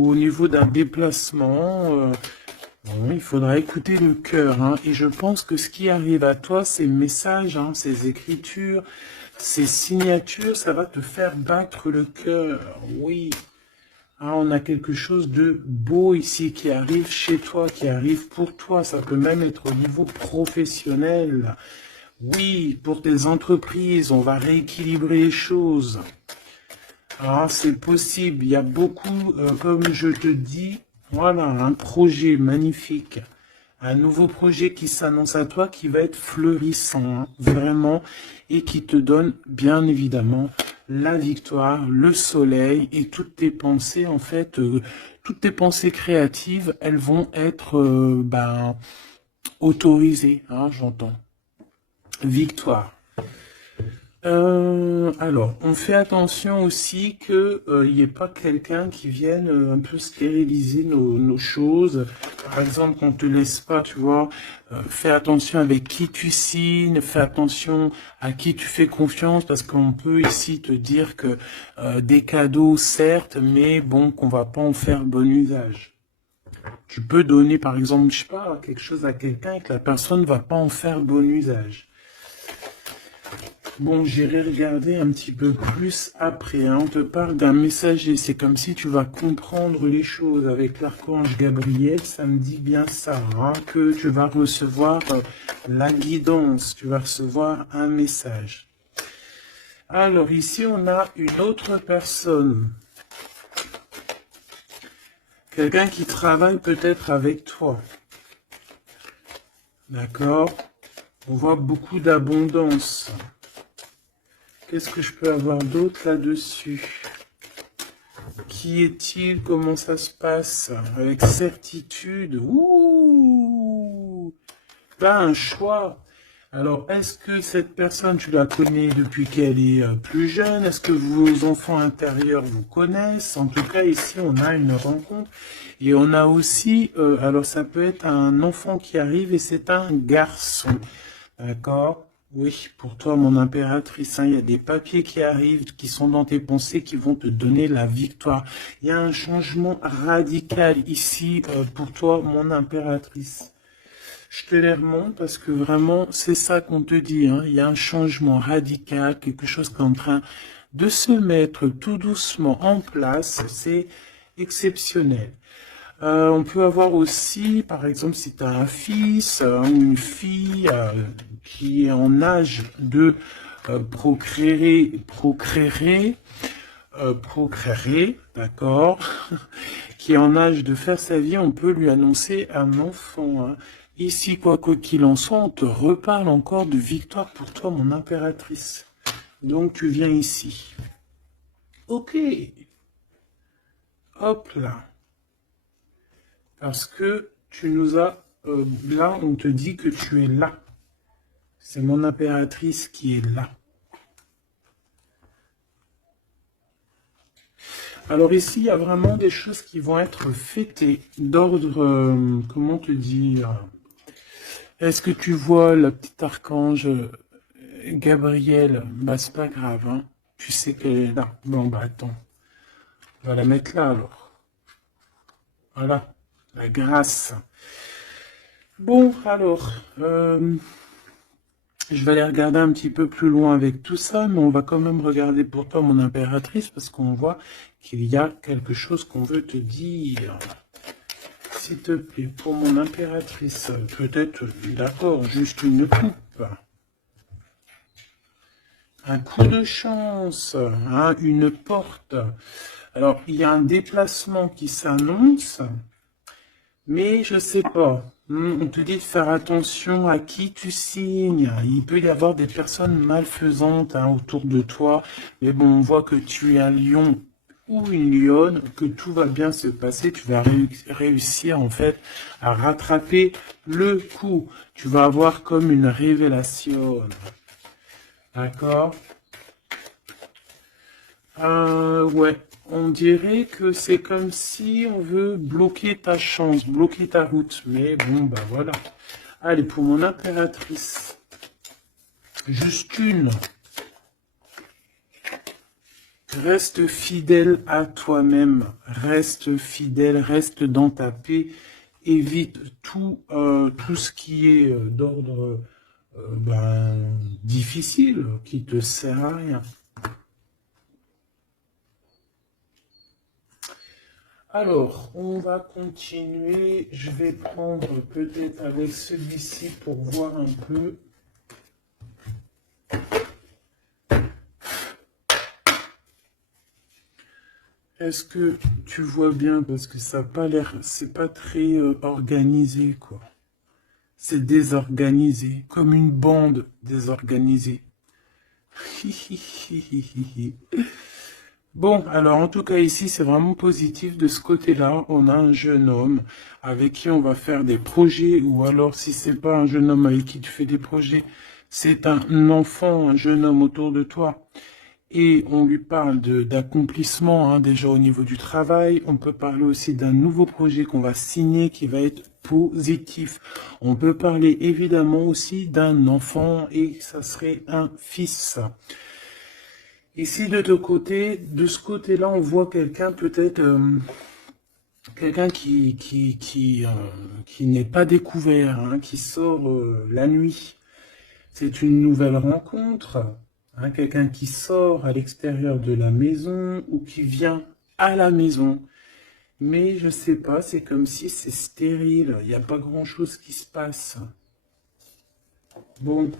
au niveau d'un déplacement, bon, il faudra écouter le cœur, hein. Et je pense que ce qui arrive à toi, ces messages, hein, ces écritures, ces signatures, ça va te faire battre le cœur. Oui. Ah, on a quelque chose de beau ici qui arrive chez toi, qui arrive pour toi. Ça peut même être au niveau professionnel. Oui, pour tes entreprises, on va rééquilibrer les choses. Ah, c'est possible. Il y a beaucoup, comme je te dis, voilà, un projet magnifique. Un nouveau projet qui s'annonce à toi, qui va être fleurissant, hein, vraiment, et qui te donne, bien évidemment, la victoire, le soleil, et toutes tes pensées, en fait, toutes tes pensées créatives, elles vont être, autorisées, hein, j'entends. Victoire. Alors, on fait attention aussi que il n'y ait pas quelqu'un qui vienne un peu stériliser nos choses. Par exemple, qu'on te laisse pas, tu vois, fais attention avec qui tu signes, fais attention à qui tu fais confiance, parce qu'on peut ici te dire que des cadeaux, certes, mais bon, qu'on va pas en faire bon usage. Tu peux donner, par exemple, je sais pas, quelque chose à quelqu'un et que la personne va pas en faire bon usage. Bon, j'irai regarder un petit peu plus après, hein. On te parle d'un messager. C'est comme si tu vas comprendre les choses avec l'archange Gabriel. Ça me dit bien ça, hein, que tu vas recevoir la guidance. Tu vas recevoir un message. Alors ici, on a une autre personne. Quelqu'un qui travaille peut-être avec toi. D'accord? On voit beaucoup d'abondance. Qu'est-ce que je peux avoir d'autre là-dessus? Qui est-il? Comment ça se passe? Avec certitude. Ouh! Là, un choix. Alors, est-ce que cette personne, tu la connais depuis qu'elle est plus jeune? Est-ce que vos enfants intérieurs vous connaissent? En tout cas, ici, on a une rencontre. Et on a aussi, alors ça peut être un enfant qui arrive et c'est un garçon. D'accord? Oui, pour toi, mon impératrice, hein, il y a des papiers qui arrivent, qui sont dans tes pensées, qui vont te donner la victoire. Il y a un changement radical ici pour toi, mon impératrice. Je te les remonte parce que vraiment, c'est ça qu'on te dit, hein. Il y a un changement radical, quelque chose qui est en train de se mettre tout doucement en place. C'est exceptionnel. On peut avoir aussi, par exemple, si tu as un fils ou une fille qui est en âge de procréer, d'accord, qui est en âge de faire sa vie, on peut lui annoncer un enfant, hein. Ici, quoi qu'il en soit, on te reparle encore de victoire pour toi, mon impératrice. Donc, tu viens ici. Ok. Hop là. Parce que tu nous as... là, on te dit que tu es là. C'est mon impératrice qui est là. Alors ici, il y a vraiment des choses qui vont être fêtées d'ordre, comment te dire? Est-ce que tu vois le petit archange Gabriel? Bah, c'est pas grave, hein. Tu sais qu'elle est là. Bon, bah, attends. On va la mettre là, alors. Voilà. La grâce. Bon, alors, je vais aller regarder un petit peu plus loin avec tout ça, mais on va quand même regarder pour toi, mon impératrice, parce qu'on voit qu'il y a quelque chose qu'on veut te dire. S'il te plaît, pour mon impératrice, peut-être, d'accord, juste une coupe. Un coup de chance, hein, une porte. Alors, il y a un déplacement qui s'annonce, mais je sais pas. On te dit de faire attention à qui tu signes. Il peut y avoir des personnes malfaisantes, hein, autour de toi. Mais bon, on voit que tu es un lion ou une lionne, que tout va bien se passer. Tu vas réussir en fait à rattraper le coup. Tu vas avoir comme une révélation. D'accord? Ouais. On dirait que c'est comme si on veut bloquer ta chance, bloquer ta route. Mais bon, bah voilà. Allez, pour mon impératrice. Juste une. Reste fidèle à toi-même, reste fidèle, reste dans ta paix, évite tout ce qui est d'ordre difficile, qui te sert à rien. Alors, on va continuer. Je vais prendre peut-être avec celui-ci pour voir un peu. Est-ce que tu vois bien? Parce que ça n'a pas l'air, c'est pas très organisé, quoi. C'est désorganisé, comme une bande désorganisée. Bon, alors en tout cas ici, c'est vraiment positif. De ce côté-là, on a un jeune homme avec qui on va faire des projets, ou alors si c'est pas un jeune homme avec qui tu fais des projets, c'est un enfant, un jeune homme autour de toi. Et on lui parle d'accomplissement, hein, déjà au niveau du travail. On peut parler aussi d'un nouveau projet qu'on va signer qui va être positif. On peut parler évidemment aussi d'un enfant et ça serait un fils. Ici de ce côté-là, on voit quelqu'un peut-être, quelqu'un qui n'est pas découvert, hein, qui sort la nuit. C'est une nouvelle rencontre. Hein, quelqu'un qui sort à l'extérieur de la maison ou qui vient à la maison. Mais je sais pas, c'est comme si c'est stérile, il n'y a pas grand-chose qui se passe. Bon,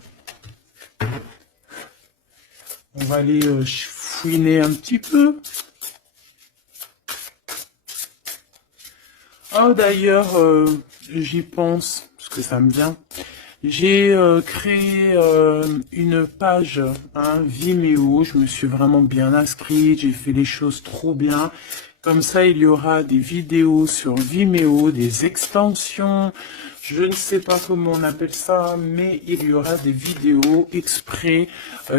on va aller fouiner un petit peu. Oh d'ailleurs, j'y pense, parce que ça me vient. J'ai créé une page, hein, Vimeo, je me suis vraiment bien inscrite, j'ai fait les choses trop bien. Comme ça, il y aura des vidéos sur Vimeo, des extensions, je ne sais pas comment on appelle ça, mais il y aura des vidéos exprès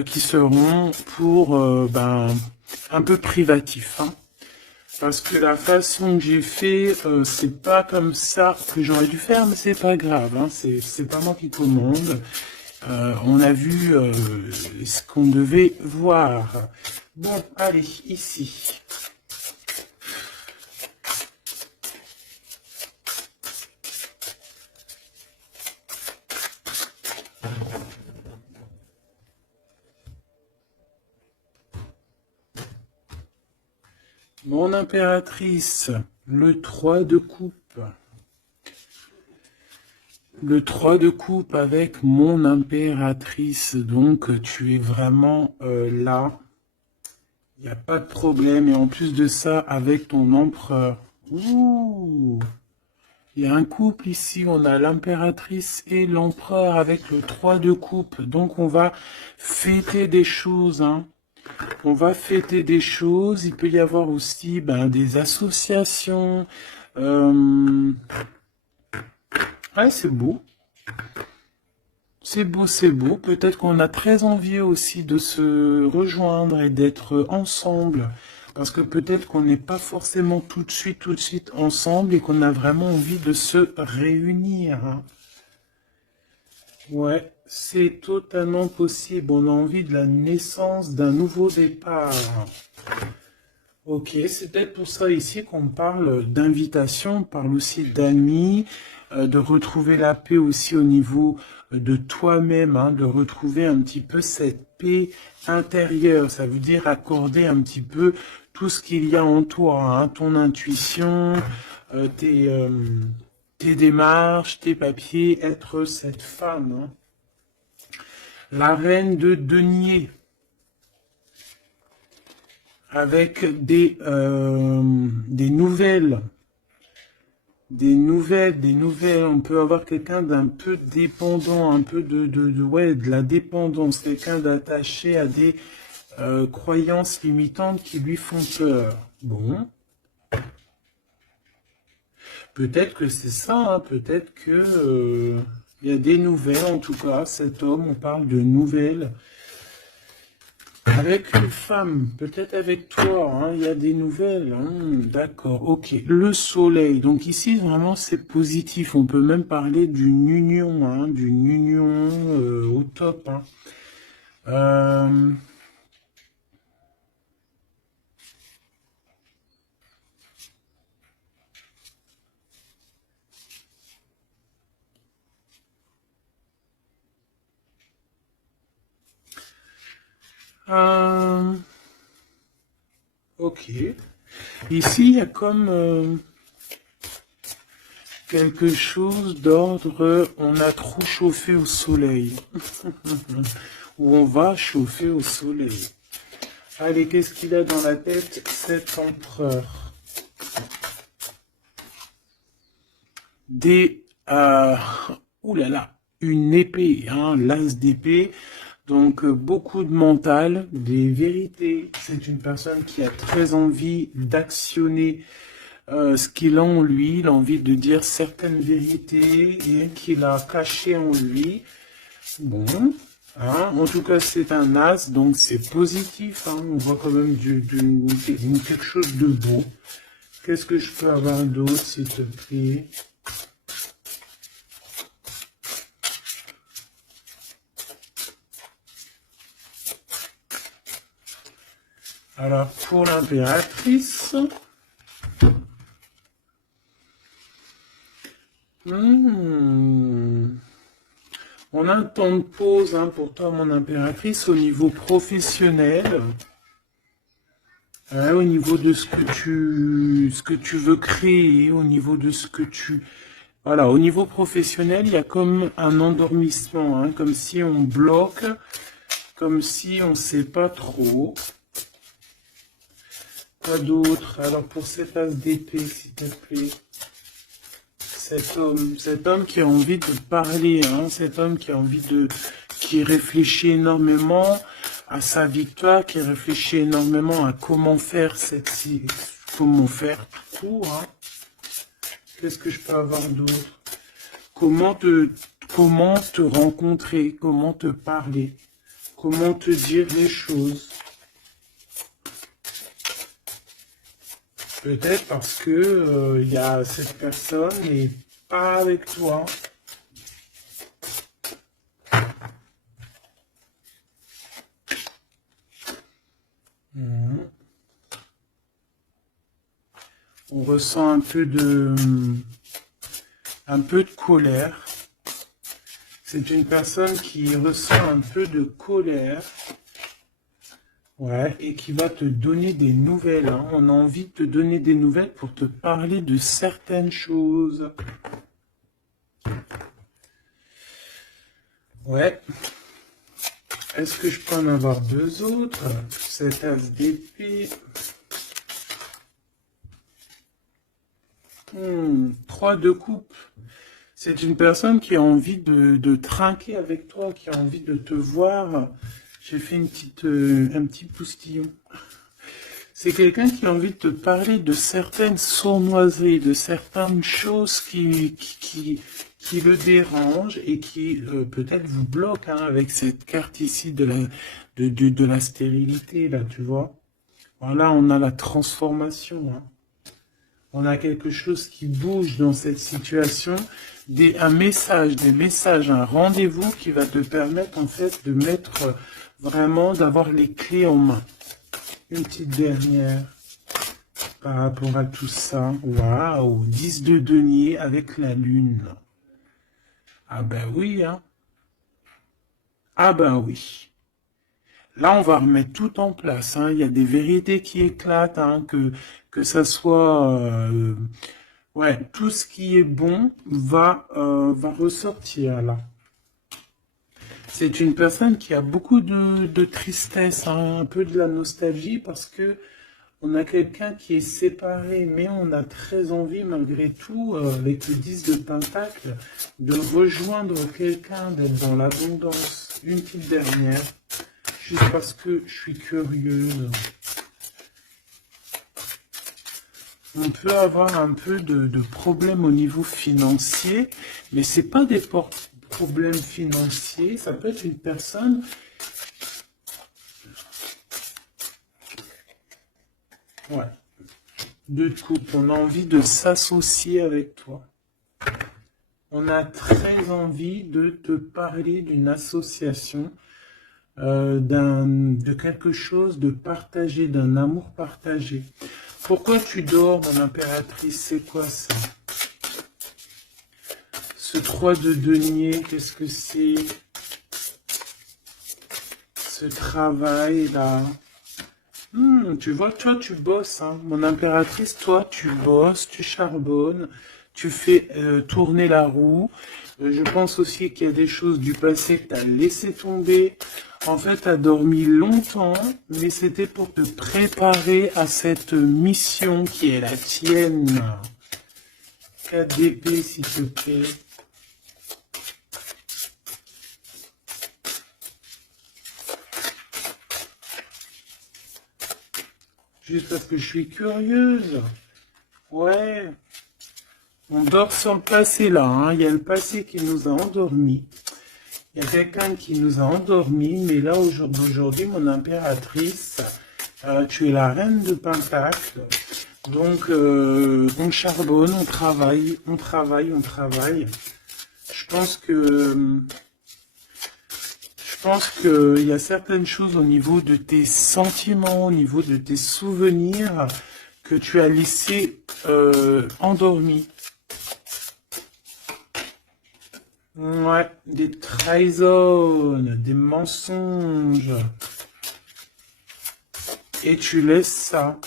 qui seront pour un peu privatif, hein. Parce que la façon que j'ai fait, c'est pas comme ça que j'aurais dû faire, mais c'est pas grave, hein, c'est pas moi qui commande. On a vu ce qu'on devait voir. Bon, allez, ici. Mon impératrice, le 3 de coupe. Le 3 de coupe avec mon impératrice, donc tu es vraiment là. Il n'y a pas de problème. Et en plus de ça, avec ton empereur. Ouh! Il y a un couple ici, on a l'impératrice et l'empereur avec le 3 de coupe. Donc on va fêter des choses, hein. On va fêter des choses. Il peut y avoir aussi des associations. Ouais, c'est beau. C'est beau, c'est beau. Peut-être qu'on a très envie aussi de se rejoindre et d'être ensemble. Parce que peut-être qu'on n'est pas forcément tout de suite ensemble et qu'on a vraiment envie de se réunir, hein. Ouais, c'est totalement possible. On a envie de la naissance d'un nouveau départ. Ok, c'est peut-être pour ça ici qu'on parle d'invitation, on parle aussi d'amis, de retrouver la paix aussi au niveau de toi-même, hein, de retrouver un petit peu cette paix intérieure. Ça veut dire accorder un petit peu tout ce qu'il y a en toi, hein, ton intuition, euh, tes, euh, tes démarches, tes papiers, être cette femme, hein. La reine de denier. Avec des nouvelles. Des nouvelles. On peut avoir quelqu'un d'un peu dépendant, un peu de la dépendance, quelqu'un d'attaché à des croyances limitantes qui lui font peur. Bon. Peut-être que c'est ça, hein, peut-être que il y a des nouvelles, en tout cas, cet homme, on parle de nouvelles. Avec une femme, peut-être avec toi, hein, il y a des nouvelles, hein, d'accord, ok. Le soleil, donc ici vraiment c'est positif, on peut même parler d'une union, hein, au top, hein. Ok. Ici, il y a comme quelque chose d'ordre, on a trop chauffé au soleil. Ou on va chauffer au soleil. Allez, qu'est-ce qu'il a dans la tête, cet empereur? Des... ouh là là, une épée, hein, l'as d'épée. Donc, beaucoup de mental, des vérités. C'est une personne qui a très envie d'actionner ce qu'il a en lui, il a envie de dire certaines vérités et qu'il a cachées en lui. Bon, hein, en tout cas, c'est un as, donc c'est positif. Hein, on voit quand même quelque chose de beau. Qu'est-ce que je peux avoir d'autre, s'il te plaît? Alors, pour l'impératrice... On a un temps de pause hein, pour toi, mon impératrice, au niveau professionnel, hein, au niveau de ce que tu veux créer, au niveau de ce que tu... Voilà, au niveau professionnel, il y a comme un endormissement, hein, comme si on bloque, comme si on ne sait pas trop. Quoi d'autre? Alors, pour cette as d'épée, s'il te plaît. Cet homme qui a envie de parler, hein, cet homme qui a envie qui réfléchit énormément à sa victoire, qui réfléchit énormément à comment faire comment faire tout, hein. Qu'est-ce que je peux avoir d'autre? Comment te rencontrer, comment te parler, comment te dire les choses. Peut-être parce que il y a cette personne et pas avec toi. On ressent un peu de colère. C'est une personne qui ressent un peu de colère. Ouais, et qui va te donner des nouvelles. Hein. On a envie de te donner des nouvelles pour te parler de certaines choses. Ouais. Est-ce que je peux en avoir deux autres? Cet as d'épée. 3 de coupe. C'est une personne qui a envie de trinquer avec toi, qui a envie de te voir. J'ai fait un petit poustillon. C'est quelqu'un qui a envie de te parler de certaines sournoiseries, de certaines choses qui le dérangent et qui peut-être vous bloquent hein, avec cette carte ici de la stérilité, là, tu vois. Voilà, on a la transformation. Hein. On a quelque chose qui bouge dans cette situation, un message, un rendez-vous qui va te permettre en fait de mettre vraiment, d'avoir les clés en main. Une petite dernière par rapport à tout ça. Waouh, 10 de denier avec la lune. Ah ben oui, hein. Ah ben oui. Là, on va remettre tout en place. Hein. Il y a des vérités qui éclatent, hein, que ça soit... ouais, tout ce qui est bon va ressortir là. C'est une personne qui a beaucoup de tristesse, hein, un peu de la nostalgie, parce que on a quelqu'un qui est séparé, mais on a très envie, malgré tout, avec le 10 de Pentacle, de rejoindre quelqu'un, d'être dans l'abondance. Une petite dernière, juste parce que je suis curieuse. On peut avoir un peu de problèmes au niveau financier, mais c'est pas des problèmes financiers, ça peut être une personne... Ouais. De couple, on a envie de s'associer avec toi. On a très envie de te parler d'une association, de quelque chose de partagé, d'un amour partagé. Pourquoi tu dors, mon impératrice? C'est quoi ça? Ce 3 de denier, qu'est-ce que c'est? ce travail-là. Tu vois, toi, tu bosses, hein. Mon impératrice, toi, tu bosses, tu charbonnes, tu fais tourner la roue. Je pense aussi qu'il y a des choses du passé que tu as laissé tomber. En fait, tu as dormi longtemps, mais c'était pour te préparer à cette mission qui est la tienne. 4 d'épée, s'il te plaît. Juste parce que je suis curieuse. Ouais. On dort sans le passé là, hein. Il y a le passé qui nous a endormis. Il y a quelqu'un qui nous a endormis, mais là aujourd'hui, mon impératrice, tu es la reine de Pentacle. Donc on charbonne, on travaille, on travaille, on travaille. Je pense qu'il y a certaines choses au niveau de tes sentiments, au niveau de tes souvenirs que tu as laissé endormis. Ouais, des trahisons, des mensonges. Et tu laisses ça.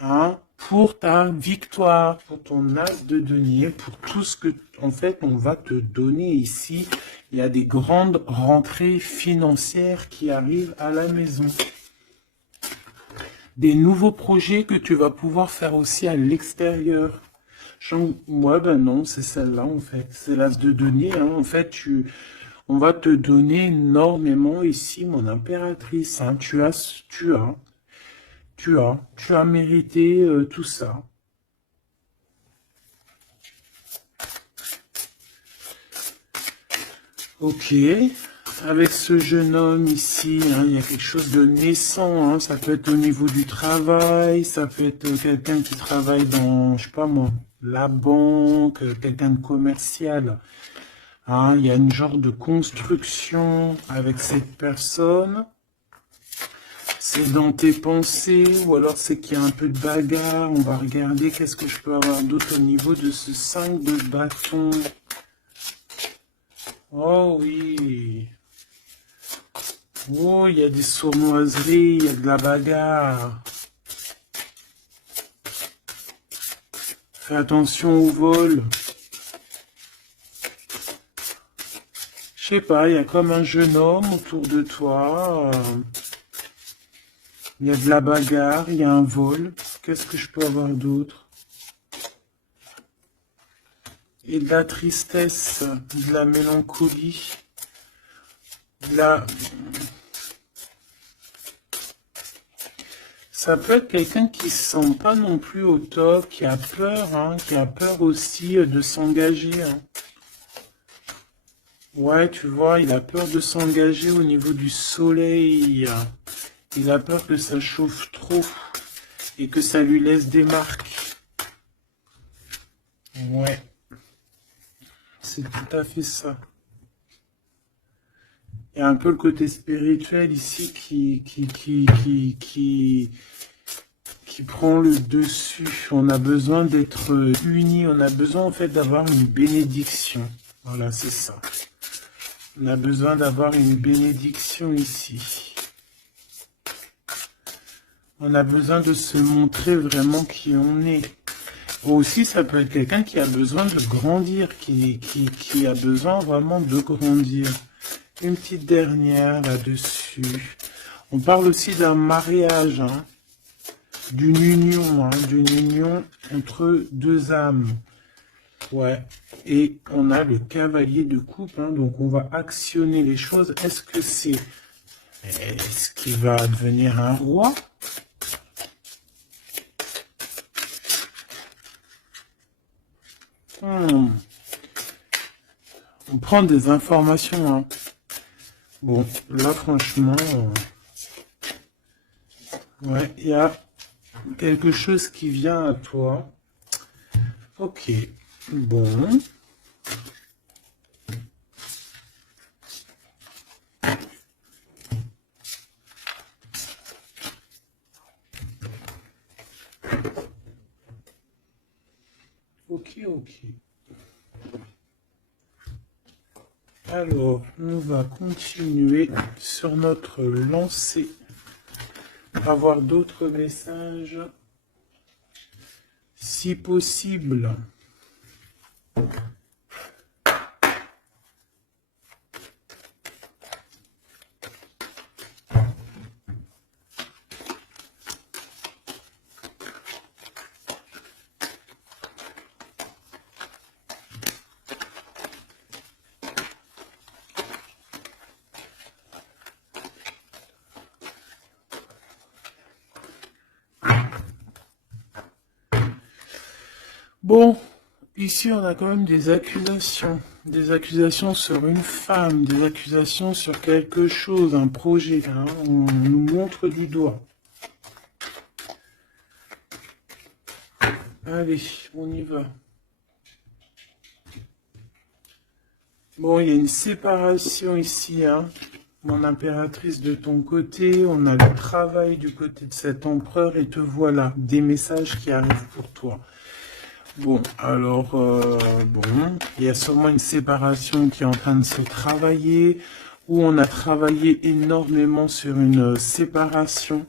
Hein, pour ta victoire, pour ton as de denier, pour tout ce que, en fait, on va te donner ici. Il y a des grandes rentrées financières qui arrivent à la maison. Des nouveaux projets que tu vas pouvoir faire aussi à l'extérieur. Ouais, ben non, c'est celle-là, en fait. C'est l'as de denier, hein. En fait, on va te donner énormément ici, mon impératrice, hein. Tu as mérité tout ça. Ok, avec ce jeune homme ici, hein, il y a quelque chose de naissant, hein. Ça peut être au niveau du travail, ça peut être quelqu'un qui travaille dans, je sais pas moi, la banque, quelqu'un de commercial. Hein, il y a une genre de construction avec cette personne. C'est dans tes pensées, ou alors c'est qu'il y a un peu de bagarre. On va regarder qu'est-ce que je peux avoir d'autre au niveau de ce 5 de bâton. Oh oui. Oh, il y a des sournoiseries, il y a de la bagarre. Fais attention au vol. Je sais pas, il y a comme un jeune homme autour de toi. Il y a de la bagarre, il y a un vol. Qu'est-ce que je peux avoir d'autre? Et de la tristesse, de la mélancolie, de la... Ça peut être quelqu'un qui se sent pas non plus au top, qui a peur, hein, qui a peur aussi de s'engager. Hein. Ouais, tu vois, il a peur de s'engager au niveau du soleil. Il a peur que ça chauffe trop et que ça lui laisse des marques. Ouais, c'est tout à fait ça. Il y a un peu le côté spirituel ici qui prend le dessus. On a besoin d'être unis, on a besoin en fait d'avoir une bénédiction. Voilà, c'est ça. On a besoin d'avoir une bénédiction ici. On a besoin de se montrer vraiment qui on est. Aussi, ça peut être quelqu'un qui a besoin de grandir, qui a besoin vraiment de grandir. Une petite dernière là-dessus. On parle aussi d'un mariage, hein, d'une union entre deux âmes. Ouais. Et on a le cavalier de coupe, hein, donc on va actionner les choses. Est-ce qu'il va devenir un roi? On prend des informations, hein. Bon, là, franchement, ouais, il y a quelque chose qui vient à toi. Ok, bon. Ok. Alors, on va continuer sur notre lancée. Avoir d'autres messages, si possible. Bon, ici on a quand même des accusations sur une femme, des accusations sur quelque chose, un projet, hein, on nous montre du doigt. Allez, on y va. Bon, il y a une séparation ici, hein, mon impératrice de ton côté, on a le travail du côté de cet empereur et te voilà, des messages qui arrivent pour toi. Bon, alors, bon, il y a sûrement une séparation qui est en train de se travailler, où on a travaillé énormément sur une séparation.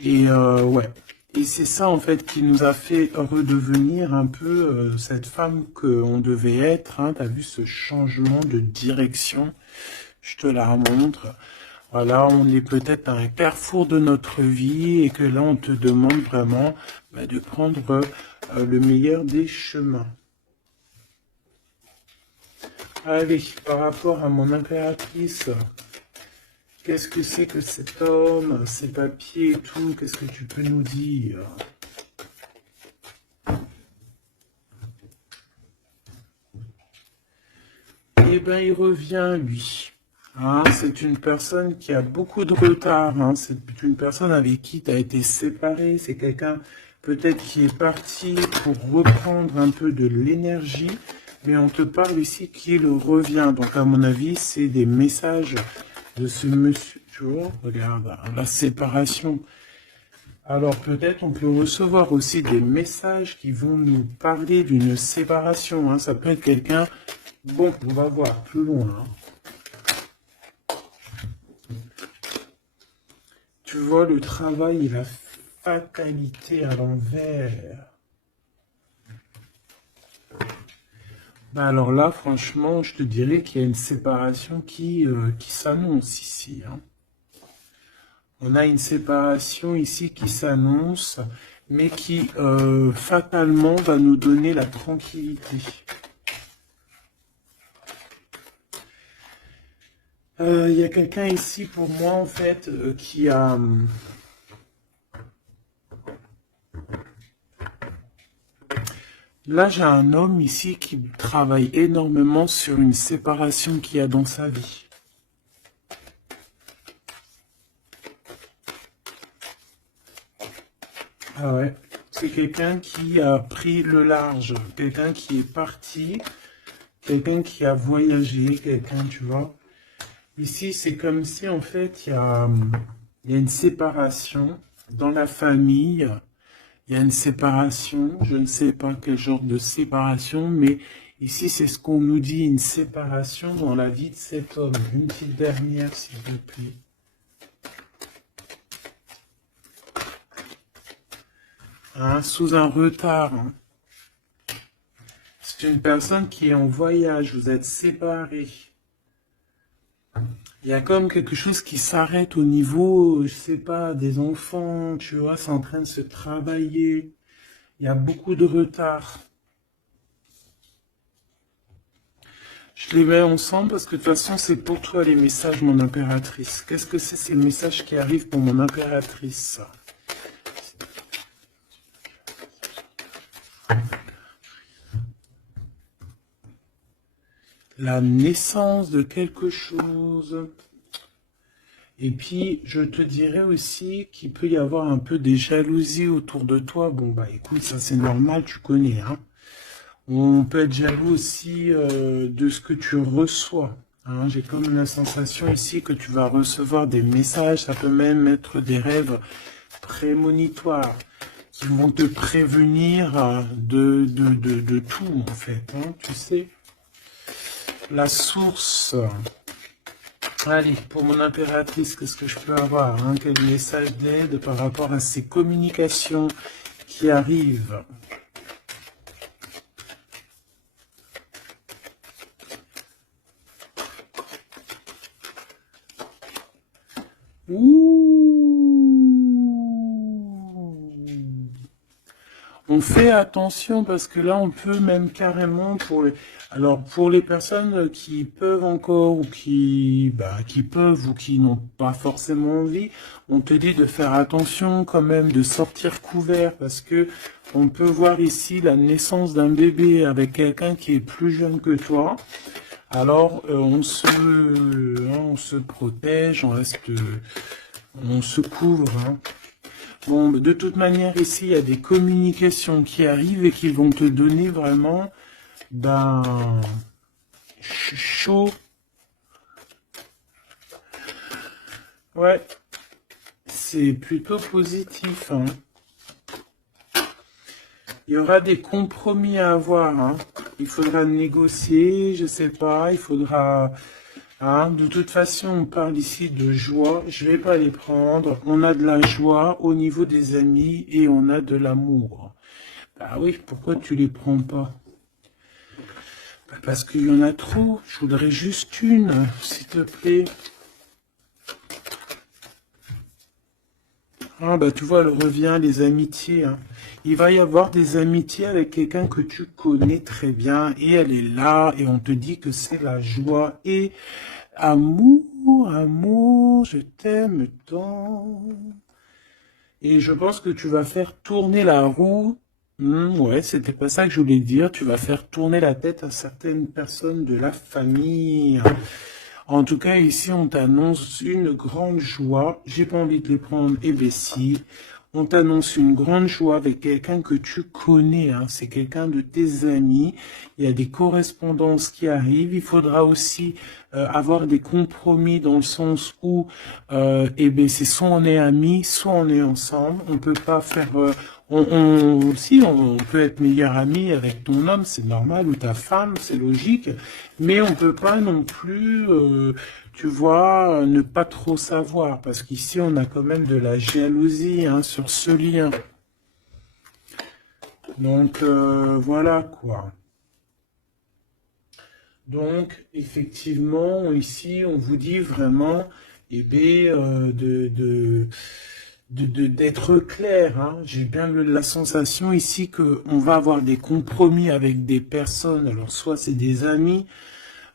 Et ouais, et c'est ça en fait qui nous a fait redevenir un peu cette femme qu'on devait être. Hein. Tu as vu ce changement de direction, je te la montre. Voilà, on est peut-être à un carrefour de notre vie et que là, on te demande vraiment de prendre le meilleur des chemins. Allez, par rapport à mon impératrice, qu'est-ce que c'est que cet homme, ses papiers et tout, qu'est-ce que tu peux nous dire? Eh bien, il revient, lui. Hein, c'est une personne qui a beaucoup de retard. Hein, c'est une personne avec qui tu as été séparé. C'est quelqu'un peut-être qui est parti pour reprendre un peu de l'énergie. Mais on te parle ici qu'il revient. Donc, à mon avis, c'est des messages de ce monsieur. Tu vois, regarde, la séparation. Alors, peut-être on peut recevoir aussi des messages qui vont nous parler d'une séparation. Hein. Ça peut être quelqu'un... Bon, on va voir plus loin. Hein. Tu vois, le travail et la fatalité à l'envers. Ben alors là, franchement, je te dirais qu'il y a une séparation qui s'annonce ici. Hein. On a une séparation ici qui s'annonce, mais qui fatalement va nous donner la tranquillité. Il y a quelqu'un ici pour moi en fait qui a... Là j'ai un homme ici qui travaille énormément sur une séparation qu'il y a dans sa vie. Ah ouais, c'est quelqu'un qui a pris le large, quelqu'un qui est parti, quelqu'un qui a voyagé, quelqu'un, tu vois. Ici, c'est comme si, en fait, il y a une séparation dans la famille. Il y a une séparation. Je ne sais pas quel genre de séparation, mais ici, c'est ce qu'on nous dit, une séparation dans la vie de cet homme. Une petite dernière, s'il vous plaît. Hein, sous un retard. Hein. C'est une personne qui est en voyage. Vous êtes séparés. Il y a comme quelque chose qui s'arrête au niveau, je sais pas, des enfants, tu vois, c'est en train de se travailler. Il y a beaucoup de retard. Je les mets ensemble parce que de toute façon, c'est pour toi les messages, mon impératrice. Qu'est-ce que c'est ces messages qui arrivent pour mon impératrice? La naissance de quelque chose. Et puis, je te dirais aussi qu'il peut y avoir un peu des jalousies autour de toi. Bon, bah écoute, ça c'est normal, tu connais. Hein. On peut être jaloux aussi de ce que tu reçois. Hein. J'ai comme la sensation ici que tu vas recevoir des messages. Ça peut même être des rêves prémonitoires qui vont te prévenir de tout, en fait. Hein, tu sais. la source. Allez, pour mon impératrice, qu'est-ce que je peux avoir, hein? Quel message d'aide par rapport à ces communications qui arrivent? Ouh. On fait attention parce que là, on peut même carrément alors pour les personnes qui peuvent encore ou qui peuvent ou qui n'ont pas forcément envie, on te dit de faire attention quand même, de sortir couvert parce que on peut voir ici la naissance d'un bébé avec quelqu'un qui est plus jeune que toi. Alors on se protège, on se couvre, hein. Bon, de toute manière, ici, il y a des communications qui arrivent et qui vont te donner vraiment, chaud. Ouais, c'est plutôt positif, hein. Il y aura des compromis à avoir, hein. Il faudra négocier, je sais pas, il faudra... Hein, de toute façon, on parle ici de joie, je vais pas les prendre. On a de la joie au niveau des amis et on a de l'amour. Bah oui, pourquoi tu les prends pas? Bah parce qu'il y en a trop, je voudrais juste une, s'il te plaît. Ah bah tu vois, elle revient, les amitiés, hein. Il va y avoir des amitiés avec quelqu'un que tu connais très bien et elle est là et on te dit que c'est la joie et amour, amour, je t'aime tant. Et je pense que tu vas faire tourner la roue. Ouais, c'était pas ça que je voulais dire. Tu vas faire tourner la tête à certaines personnes de la famille. En tout cas, ici, on t'annonce une grande joie. J'ai pas envie de les prendre, eh ben si. On t'annonce une grande joie avec quelqu'un que tu connais, hein. C'est quelqu'un de tes amis. Il y a des correspondances qui arrivent. Il faudra aussi avoir des compromis dans le sens où, eh ben, c'est soit on est amis, soit on est ensemble. On peut pas faire... si, on peut être meilleur ami avec ton homme, c'est normal, ou ta femme, c'est logique, mais on peut pas non plus, tu vois, ne pas trop savoir, parce qu'ici, on a quand même de la jalousie, hein, sur ce lien. Donc, voilà, quoi. Donc, effectivement, ici, on vous dit vraiment, eh bien, d'être clair, hein. J'ai bien la sensation ici que on va avoir des compromis avec des personnes. Alors soit c'est des amis,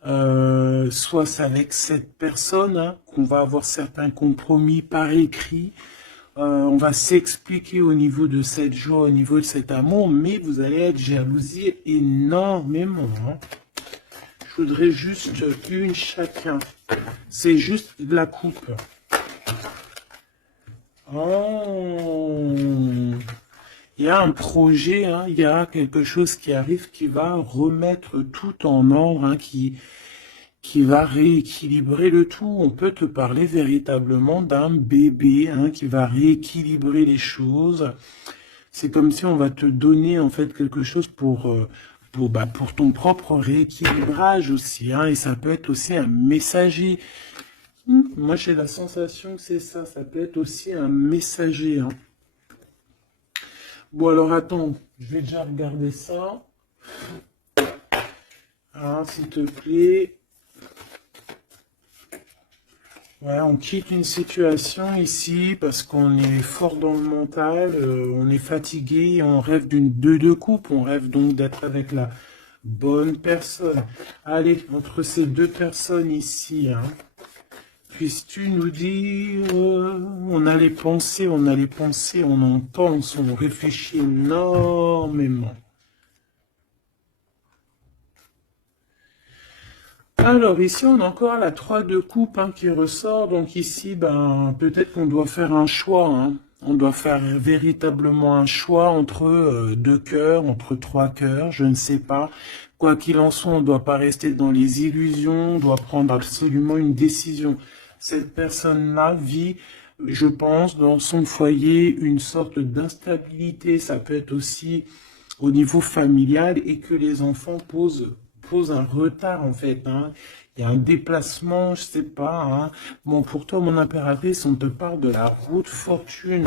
soit c'est avec cette personne, hein, qu'on va avoir certains compromis par écrit. On va s'expliquer au niveau de cette joie, au niveau de cet amour, mais vous allez être jalousie énormément, hein. Je voudrais juste une chacun. C'est juste de la coupe. Oh, il y a un projet, hein, il y a quelque chose qui arrive qui va remettre tout en ordre, hein, qui va rééquilibrer le tout. On peut te parler véritablement d'un bébé, hein, qui va rééquilibrer les choses. C'est comme si on va te donner en fait quelque chose pour ton propre rééquilibrage aussi, hein, et ça peut être aussi un messager. Moi, j'ai la sensation que c'est ça. Ça peut être aussi un messager, hein. Bon, alors attends. Je vais déjà regarder ça. Hein, s'il te plaît. Ouais, on quitte une situation ici parce qu'on est fort dans le mental. On est fatigué. On rêve d'une deux coupe. On rêve donc d'être avec la bonne personne. Allez, entre ces deux personnes ici, hein. Puisses-tu nous dire, on a les pensées, on en pense, on réfléchit énormément. Alors ici, on a encore la 3 de coupe, hein, qui ressort. Donc ici, peut-être qu'on doit faire un choix, hein. On doit faire véritablement un choix entre deux cœurs, entre trois cœurs, je ne sais pas. Quoi qu'il en soit, on ne doit pas rester dans les illusions, on doit prendre absolument une décision. Cette personne-là vit, je pense, dans son foyer, une sorte d'instabilité. Ça peut être aussi au niveau familial et que les enfants posent suppose un retard en fait, hein. Il y a un déplacement, je sais pas, hein. Bon, pour toi, mon impératrice, on te parle de la route fortune.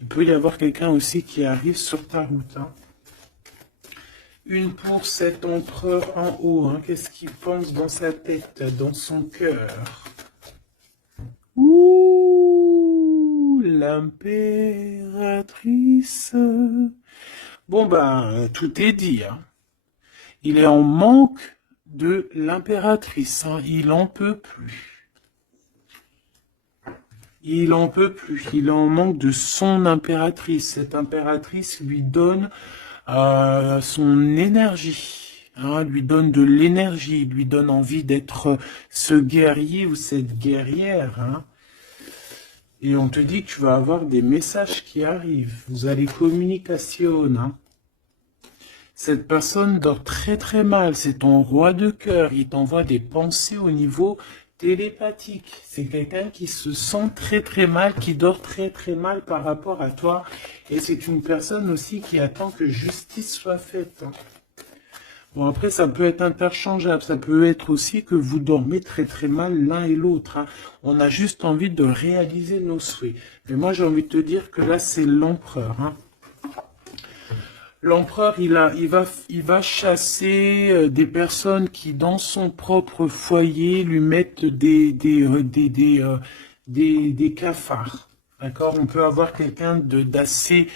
Il peut y avoir quelqu'un aussi qui arrive sur ta route, hein. Une pour cet empereur en haut, hein. Qu'est-ce qu'il pense dans sa tête, dans son cœur? Ouh, l'impératrice. Bon, ben, tout est dit, hein. Il est en manque de l'impératrice, hein. Il en peut plus. Il en peut plus. Il est en manque de son impératrice. Cette impératrice lui donne son énergie, hein, lui donne de l'énergie, lui donne envie d'être ce guerrier ou cette guerrière, hein. Et on te dit que tu vas avoir des messages qui arrivent. Vous allez communication, hein. Cette personne dort très très mal. C'est ton roi de cœur. Il t'envoie des pensées au niveau télépathique. C'est quelqu'un qui se sent très très mal, qui dort très très mal par rapport à toi. Et c'est une personne aussi qui attend que justice soit faite, hein. Bon, après, ça peut être interchangeable. Ça peut être aussi que vous dormez très très mal l'un et l'autre, hein. On a juste envie de réaliser nos souhaits. Mais moi, j'ai envie de te dire que là, c'est l'empereur, hein. L'empereur, il va chasser des personnes qui, dans son propre foyer, lui mettent des cafards. D'accord? On peut avoir quelqu'un d'assez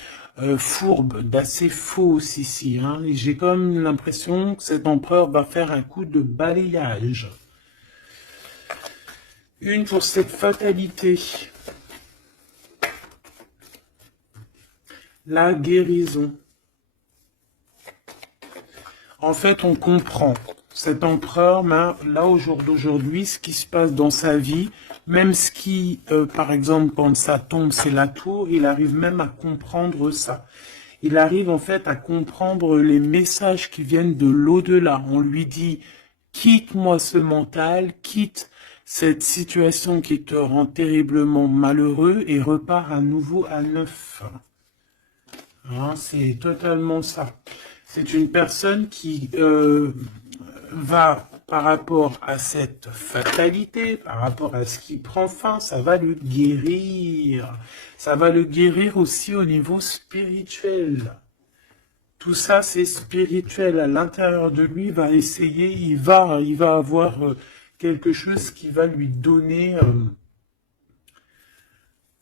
fourbe, d'assez faux ici, hein. Et j'ai comme l'impression que cet empereur va faire un coup de balayage. Une pour cette fatalité. La guérison. En fait, on comprend. Cet empereur, là, au jour d'aujourd'hui, ce qui se passe dans sa vie, même ce qui, par exemple, quand ça tombe, c'est la tour, il arrive même à comprendre ça. Il arrive, en fait, à comprendre les messages qui viennent de l'au-delà. On lui dit, quitte-moi ce mental, quitte cette situation qui te rend terriblement malheureux et repars à nouveau à neuf. Hein, c'est totalement ça. C'est une personne qui va, par rapport à cette fatalité, par rapport à ce qui prend fin, ça va le guérir. Ça va le guérir aussi au niveau spirituel. Tout ça, c'est spirituel. À l'intérieur de lui, il va essayer, il va avoir quelque chose qui va lui donner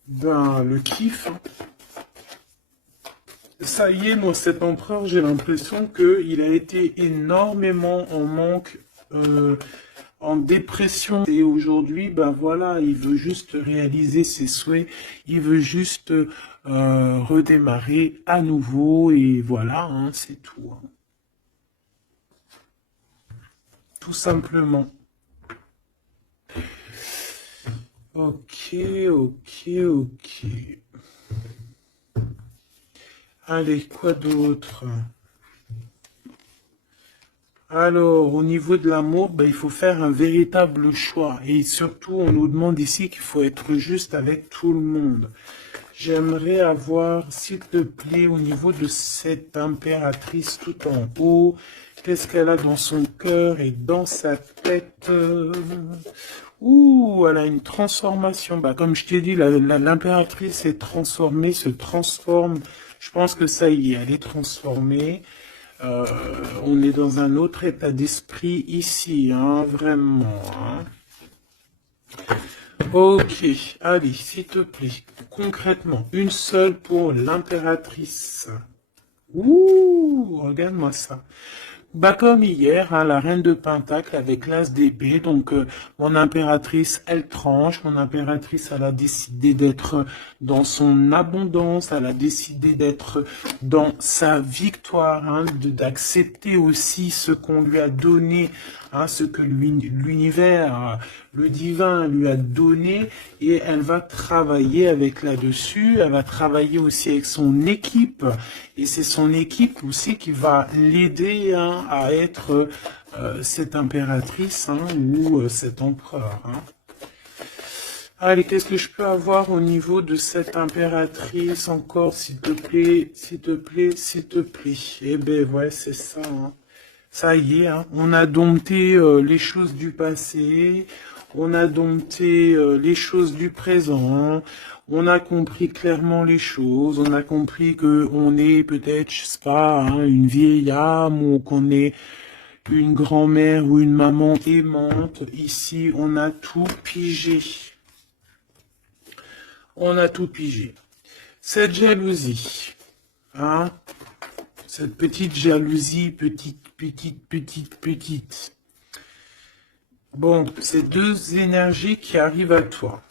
le kiff, hein. Ça y est, moi, cet empereur, j'ai l'impression qu'il a été énormément en manque, en dépression. Et aujourd'hui, ben voilà, il veut juste réaliser ses souhaits, il veut juste redémarrer à nouveau, et voilà, hein, c'est tout, hein. Tout simplement. Ok, ok, ok. Allez, quoi d'autre? Alors, au niveau de l'amour, ben, il faut faire un véritable choix. Et surtout, on nous demande ici qu'il faut être juste avec tout le monde. J'aimerais avoir, s'il te plaît, au niveau de cette impératrice tout en haut, qu'est-ce qu'elle a dans son cœur et dans sa tête? Ouh, elle a une transformation. Bah, comme je t'ai dit, l'impératrice est transformée, se transforme. Je pense que ça y est, elle est transformée. On est dans un autre état d'esprit ici, hein, vraiment, hein. Ok, allez, s'il te plaît, concrètement, une seule pour l'impératrice. Ouh, regarde-moi ça. Bah comme hier, hein, la reine de Pentacle avec l'as d'épée, donc mon impératrice, elle tranche, mon impératrice, elle a décidé d'être dans son abondance, elle a décidé d'être dans sa victoire, hein, d'accepter aussi ce qu'on lui a donné, hein, ce que l'univers, le divin lui a donné, et elle va travailler avec là-dessus, elle va travailler aussi avec son équipe, et c'est son équipe aussi qui va l'aider, hein, à être cette impératrice, hein, ou cet empereur, hein. Allez, qu'est-ce que je peux avoir au niveau de cette impératrice encore, s'il te plaît, s'il te plaît, s'il te plaît. Eh ben ouais, c'est ça, hein. Ça y est, hein, on a dompté les choses du passé, on a dompté les choses du présent, on a compris clairement les choses, on a compris que on est peut-être, je sais pas, hein, une vieille âme ou qu'on est une grand-mère ou une maman aimante. Ici, on a tout pigé. On a tout pigé. Cette jalousie, hein, cette petite jalousie, petite. Bon, c'est deux énergies qui arrivent à toi.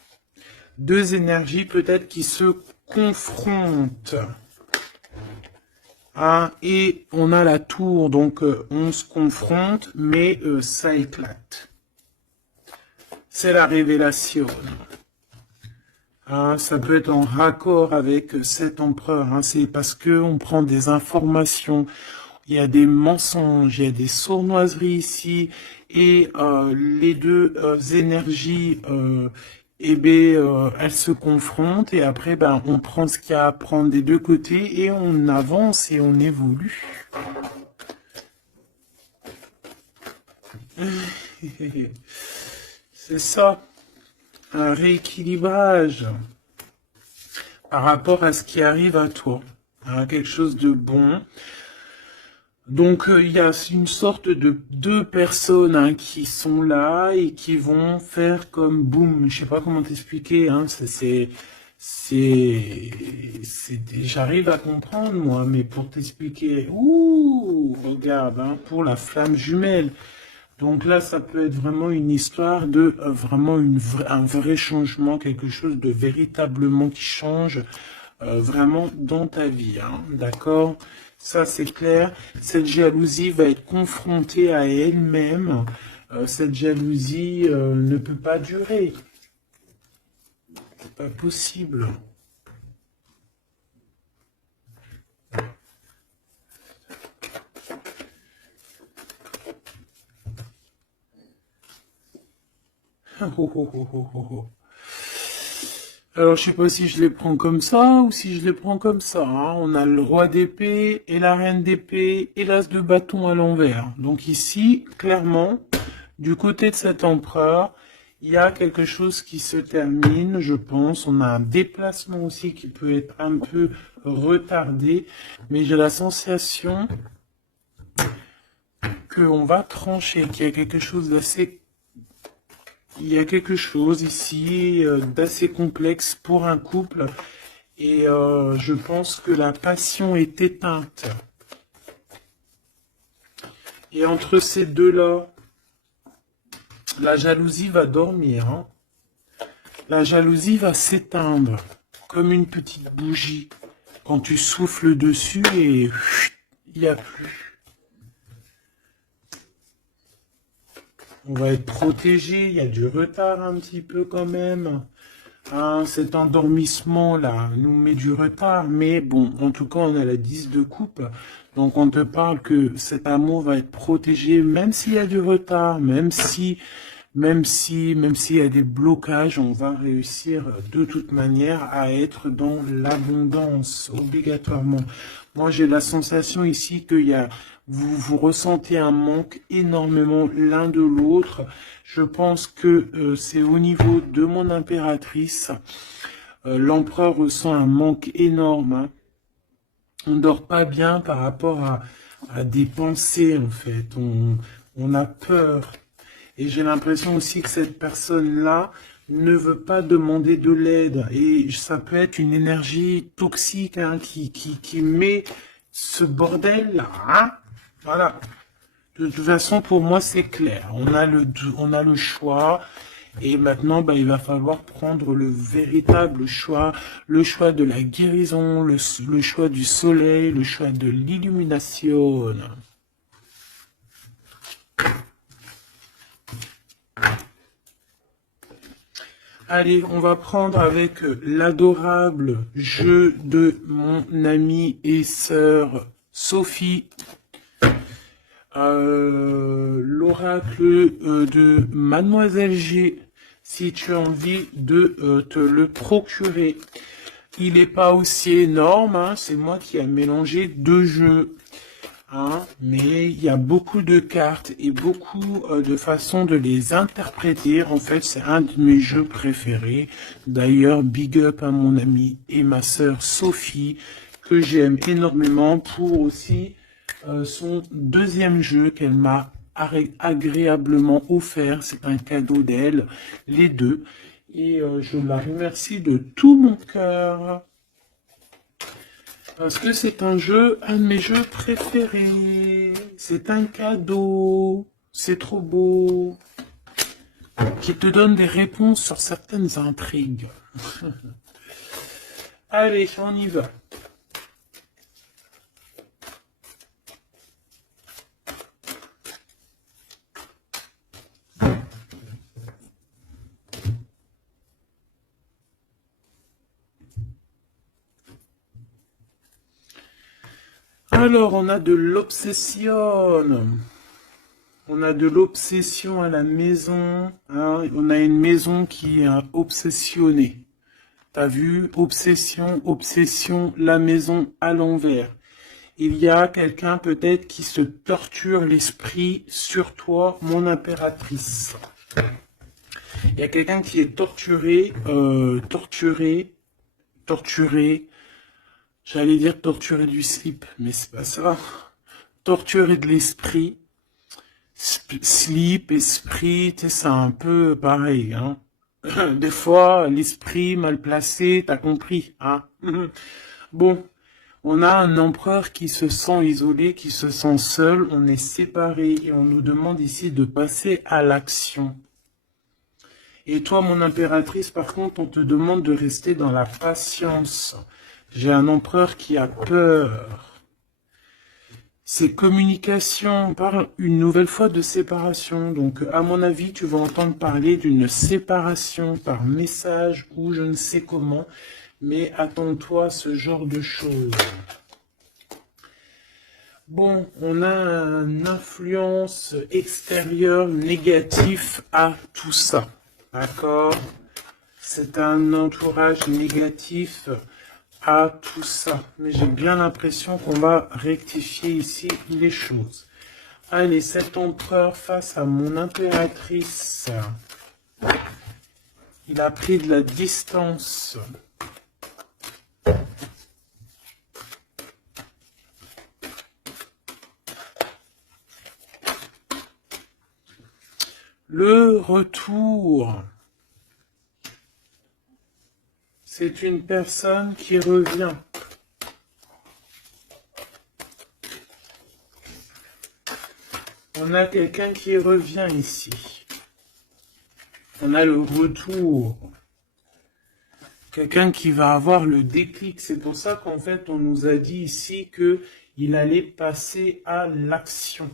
Deux énergies peut-être qui se confrontent. Hein, et on a la tour, donc on se confronte, mais ça éclate. C'est la révélation. Hein, ça peut être en raccord avec cet empereur. Hein, c'est parce que on prend des informations. Il y a des mensonges, il y a des sournoiseries ici, et les deux énergies, elles se confrontent, et après, ben, on prend ce qu'il y a à prendre des deux côtés, et on avance et on évolue. C'est ça, un rééquilibrage par rapport à ce qui arrive à toi, hein, quelque chose de bon. Donc il y a une sorte de deux personnes, hein, qui sont là et qui vont faire comme boum. Je sais pas comment t'expliquer. Hein, j'arrive à comprendre moi, mais pour t'expliquer, ouh, regarde, hein, pour la flamme jumelle. Donc là, ça peut être vraiment une histoire de vraiment un vrai changement, quelque chose de véritablement qui change vraiment dans ta vie, hein, d'accord? Ça, c'est clair. Cette jalousie va être confrontée à elle-même. Cette jalousie ne peut pas durer. C'est pas possible. Alors, je sais pas si je les prends comme ça ou si je les prends comme ça. Hein. On a le roi d'épée et la reine d'épée et l'as de bâton à l'envers. Donc ici, clairement, du côté de cet empereur, il y a quelque chose qui se termine, je pense. On a un déplacement aussi qui peut être un peu retardé. Mais j'ai la sensation qu'on va trancher, qu'il y a quelque chose d'assez... Il y a quelque chose ici d'assez complexe pour un couple. Et je pense que la passion est éteinte. Et entre ces deux-là, la jalousie va dormir. Hein. La jalousie va s'éteindre comme une petite bougie. Quand tu souffles dessus et il n'y a plus. On va être protégé, il y a du retard un petit peu quand même. Hein, cet endormissement-là nous met du retard, mais bon, en tout cas, on a la 10 de coupe. Donc, on te parle que cet amour va être protégé, même s'il y a du retard, même s'il y a des blocages, on va réussir de toute manière à être dans l'abondance, obligatoirement. Moi, j'ai la sensation ici qu'il y a, vous ressentez un manque énormément l'un de l'autre. Je pense que c'est au niveau de mon impératrice. L'empereur ressent un manque énorme. Hein. On ne dort pas bien par rapport à des pensées, en fait. On a peur. Et j'ai l'impression aussi que cette personne-là ne veut pas demander de l'aide. Et ça peut être une énergie toxique, hein, qui met ce bordel-là. Hein. Voilà. De toute façon, pour moi, c'est clair. On a le choix. Et maintenant, bah, il va falloir prendre le véritable choix. Le choix de la guérison, le choix du soleil, le choix de l'illumination. Allez, on va prendre avec l'adorable jeu de mon amie et sœur Sophie. L'oracle de Mademoiselle G, si tu as envie de te le procurer. Il n'est pas aussi énorme, hein, c'est moi qui ai mélangé deux jeux. Hein. Mais il y a beaucoup de cartes et beaucoup de façons de les interpréter. En fait, c'est un de mes jeux préférés. D'ailleurs, big up à mon amie et ma sœur Sophie, que j'aime énormément pour aussi son deuxième jeu qu'elle m'a agréablement offert. C'est un cadeau d'elle, les deux. Et je la remercie de tout mon cœur. Parce que c'est un jeu, un de mes jeux préférés. C'est un cadeau. C'est trop beau. Qui te donne des réponses sur certaines intrigues. Allez, on y va. Alors, on a de l'obsession. On a de l'obsession à la maison. Hein. On a une maison qui est obsessionnée. T'as vu? Obsession, obsession, la maison à l'envers. Il y a quelqu'un peut-être qui se torture l'esprit sur toi, mon impératrice. Il y a quelqu'un qui est torturé, torturé. J'allais dire torturé du slip, mais c'est pas ça. Torturé de l'esprit. Slip, esprit, tu sais, c'est un peu pareil, hein. Des fois, l'esprit mal placé, t'as compris, hein. Bon, on a un empereur qui se sent isolé, qui se sent seul, on est séparés et on nous demande ici de passer à l'action. Et toi, mon impératrice, par contre, on te demande de rester dans la patience. J'ai un empereur qui a peur. C'est communication, on parle une nouvelle fois de séparation. Donc, à mon avis, tu vas entendre parler d'une séparation par message ou je ne sais comment. Mais attends-toi à ce genre de choses. Bon, on a une influence extérieure négative à tout ça. D'accord? C'est un entourage négatif à tout ça. Mais j'ai bien l'impression qu'on va rectifier ici les choses. Allez, cet empereur face à mon impératrice. Il a pris de la distance. Le retour. C'est une personne qui revient. On a quelqu'un qui revient ici. On a le retour. Quelqu'un qui va avoir le déclic. C'est pour ça qu'en fait, on nous a dit ici qu'il allait passer à l'action.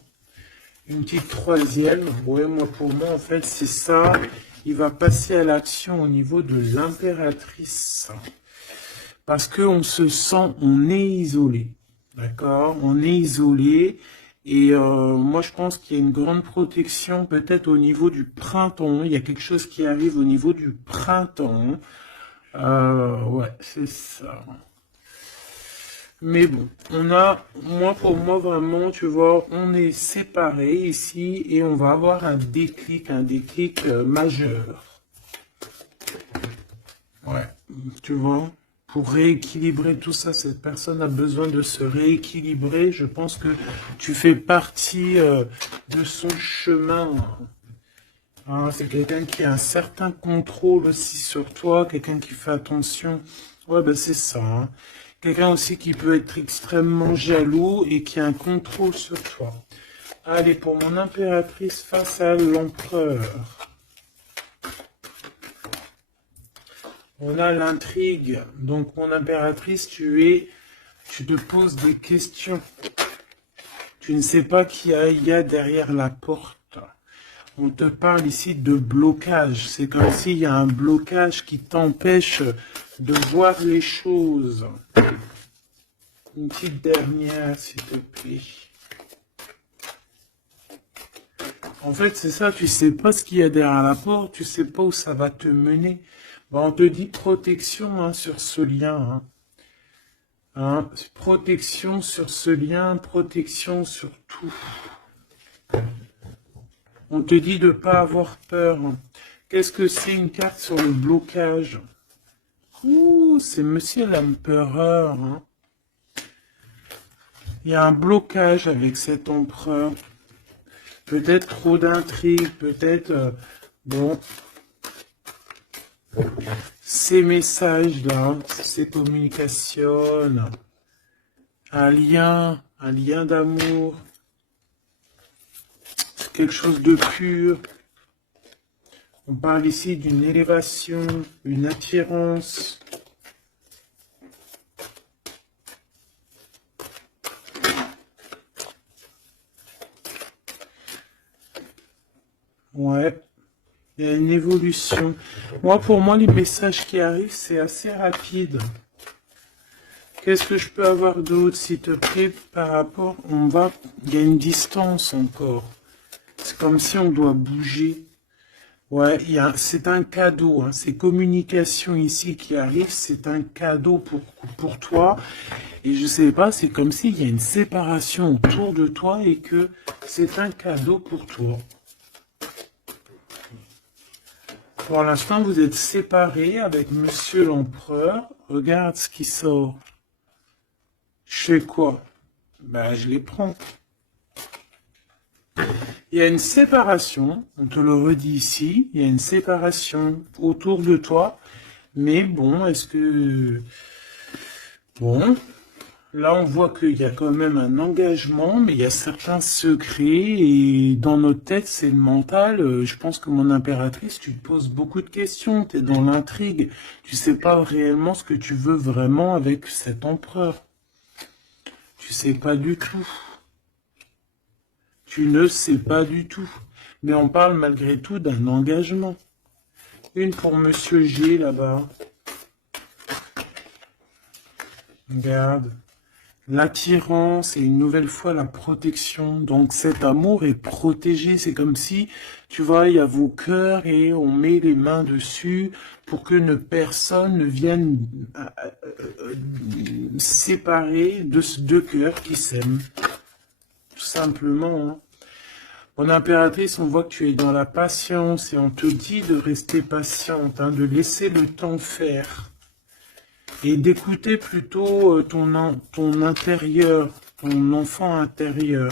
Une petite troisième. Ouais, moi, pour moi, en fait, c'est ça. Il va passer à l'action au niveau de l'impératrice. Parce qu'on se sent, on est isolé. D'accord? On est isolé. Et moi, je pense qu'il y a une grande protection peut-être au niveau du printemps. Il y a quelque chose qui arrive au niveau du printemps. Ouais, c'est ça. Mais bon, pour moi, vraiment, tu vois, on est séparés ici et on va avoir un déclic majeur. Ouais, tu vois, pour rééquilibrer tout ça, cette personne a besoin de se rééquilibrer. Je pense que tu fais partie de son chemin. Hein, c'est quelqu'un qui a un certain contrôle aussi sur toi, quelqu'un qui fait attention. Ouais, ben c'est ça. Hein. Quelqu'un aussi qui peut être extrêmement jaloux et qui a un contrôle sur toi. Allez, pour mon impératrice face à l'empereur. On a l'intrigue. Donc, mon impératrice, tu te poses des questions. Tu ne sais pas qui il y a derrière la porte. On te parle ici de blocage. C'est comme s'il y a un blocage qui t'empêche de voir les choses. Une petite dernière, s'il te plaît. En fait, c'est ça, tu sais pas ce qu'il y a derrière la porte, tu sais pas où ça va te mener. Bon, on te dit protection hein, sur ce lien. Hein. Hein, protection sur ce lien, protection sur tout. On te dit de ne pas avoir peur. Qu'est-ce que c'est une carte sur le blocage? Ouh, c'est Monsieur l'Empereur. Hein. Il y a un blocage avec cet empereur. Peut-être trop d'intrigues, peut-être... bon, ces messages-là, ces communications, un lien d'amour, quelque chose de pur. On parle ici d'une élévation, une attirance. Ouais, il y a une évolution. Moi, pour moi, les messages qui arrivent, c'est assez rapide. Qu'est-ce que je peux avoir d'autre, s'il te plaît, par rapport... Il y a une distance encore. C'est comme si on doit bouger. Ouais, c'est un cadeau. Hein. Ces communications ici qui arrivent, c'est un cadeau pour toi. Et je sais pas, c'est comme s'il y a une séparation autour de toi et que c'est un cadeau pour toi. Pour l'instant, vous êtes séparés avec Monsieur l'Empereur. Regarde ce qui sort. Je fais quoi? Ben, je les prends. Il y a une séparation, on te le redit ici, il y a une séparation autour de toi. Mais bon, est-ce que... Bon, là on voit qu'il y a quand même un engagement, mais il y a certains secrets. Et dans notre tête, c'est le mental. Je pense que mon impératrice, tu te poses beaucoup de questions. Tu es dans l'intrigue. Tu sais pas réellement ce que tu veux vraiment avec cet empereur. Tu sais pas du tout. Tu ne sais pas du tout. Mais on parle malgré tout d'un engagement. Une pour Monsieur G là-bas. Regarde. L'attirance et une nouvelle fois la protection. Donc cet amour est protégé. C'est comme si, tu vois, il y a vos cœurs et on met les mains dessus pour que personne ne vienne séparer de ces deux cœurs qui s'aiment. Tout simplement. Hein. Mon impératrice, on voit que tu es dans la patience et on te dit de rester patiente, hein, de laisser le temps faire. Et d'écouter plutôt ton intérieur, ton enfant intérieur.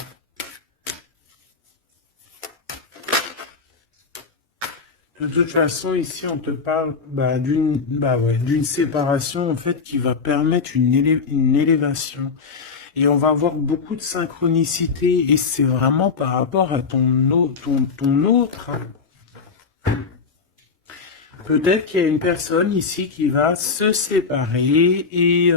De toute façon, ici, on te parle d'une séparation, en fait, qui va permettre une élévation. Et on va avoir beaucoup de synchronicité, et c'est vraiment par rapport à ton autre. Hein. Peut-être qu'il y a une personne ici qui va se séparer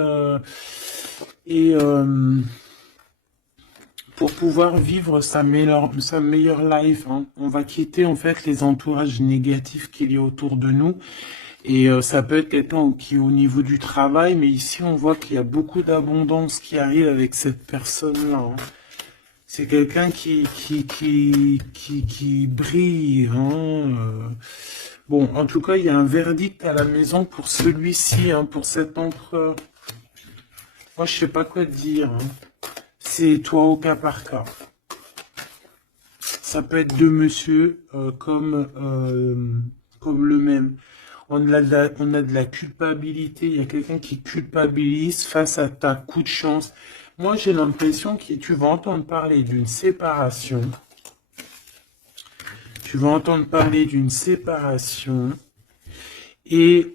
pour pouvoir vivre sa meilleure life. Hein. On va quitter en fait les entourages négatifs qu'il y a autour de nous. Et ça peut être quelqu'un qui est au niveau du travail, mais ici on voit qu'il y a beaucoup d'abondance qui arrive avec cette personne-là. Hein. C'est quelqu'un qui brille. Hein. Bon, en tout cas, il y a un verdict à la maison pour celui-ci, hein, pour cet empereur. Moi, je sais pas quoi te dire. Hein. C'est toi au cas par cas. Ça peut être deux monsieur comme le même. On a de la culpabilité. Il y a quelqu'un qui culpabilise face à ta coup de chance. Moi, j'ai l'impression que tu vas entendre parler d'une séparation. Tu vas entendre parler d'une séparation. Et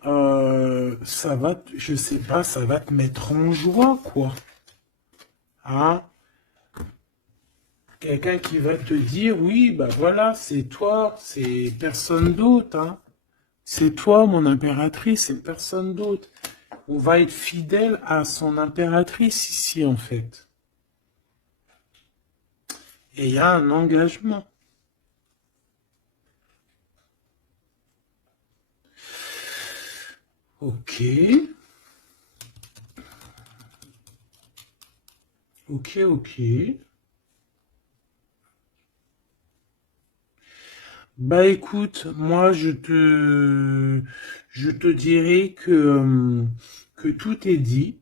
ça va, je sais pas, ça va te mettre en joie, quoi. Hein? Quelqu'un qui va te dire, oui, bah voilà, c'est toi, c'est personne d'autre. Hein? C'est toi, mon impératrice, c'est personne d'autre. On va être fidèle à son impératrice ici, en fait. Et il y a un engagement. Ok. Ok. Bah écoute, moi je te dirais que tout est dit.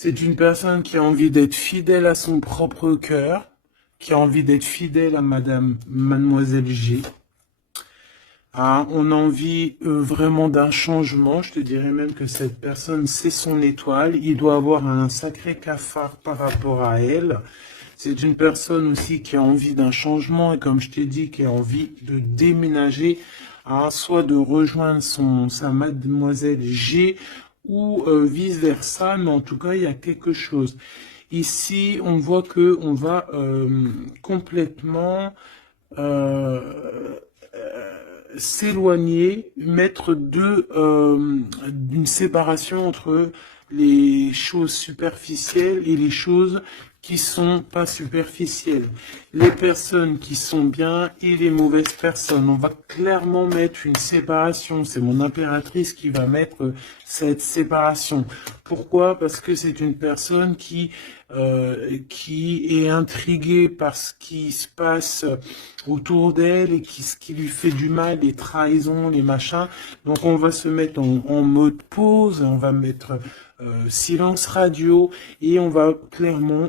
C'est une personne qui a envie d'être fidèle à son propre cœur, qui a envie d'être fidèle à Mademoiselle G. Ah, on a envie vraiment d'un changement. Je te dirais même que cette personne, c'est son étoile. Il doit avoir un sacré cafard par rapport à elle. C'est une personne aussi qui a envie d'un changement et comme je t'ai dit, qui a envie de déménager, hein, soit de rejoindre sa Mademoiselle G ou vice-versa, mais en tout cas, il y a quelque chose. Ici, on voit que on va complètement s'éloigner, mettre d'une séparation entre les choses superficielles et les choses qui sont pas superficielles. Les personnes qui sont bien et les mauvaises personnes. On va clairement mettre une séparation. C'est mon impératrice qui va mettre cette séparation. Pourquoi? Parce que c'est une personne qui est intriguée par ce qui se passe autour d'elle et ce qui lui fait du mal, les trahisons, les machins. Donc on va se mettre en mode pause, on va mettre silence radio et on va clairement...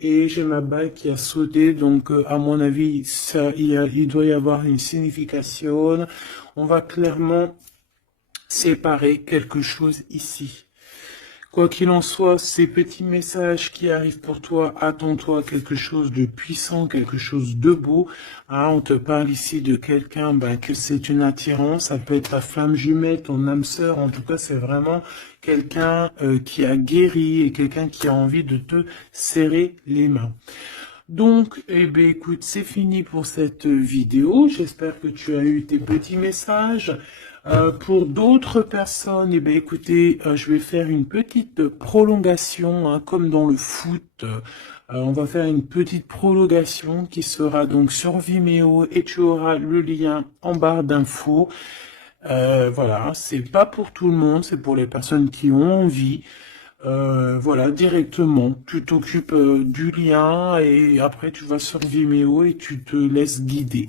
Et j'ai ma bague qui a sauté, donc à mon avis, il doit y avoir une signification. On va clairement séparer quelque chose ici. Quoi qu'il en soit, ces petits messages qui arrivent pour toi, attends-toi quelque chose de puissant, quelque chose de beau. Hein, on te parle ici de quelqu'un que c'est une attirance, ça peut être ta flamme jumelle, ton âme sœur, en tout cas c'est vraiment quelqu'un qui a guéri et quelqu'un qui a envie de te serrer les mains. Donc, eh bien, écoute, c'est fini pour cette vidéo. J'espère que tu as eu tes petits messages. Pour d'autres personnes, eh bien, écoutez, je vais faire une petite prolongation, hein, comme dans le foot. On va faire une petite prolongation qui sera donc sur Vimeo et tu auras le lien en barre d'infos. Voilà, c'est pas pour tout le monde, c'est pour les personnes qui ont envie. Voilà, directement, tu t'occupes du lien et après tu vas sur Vimeo et tu te laisses guider.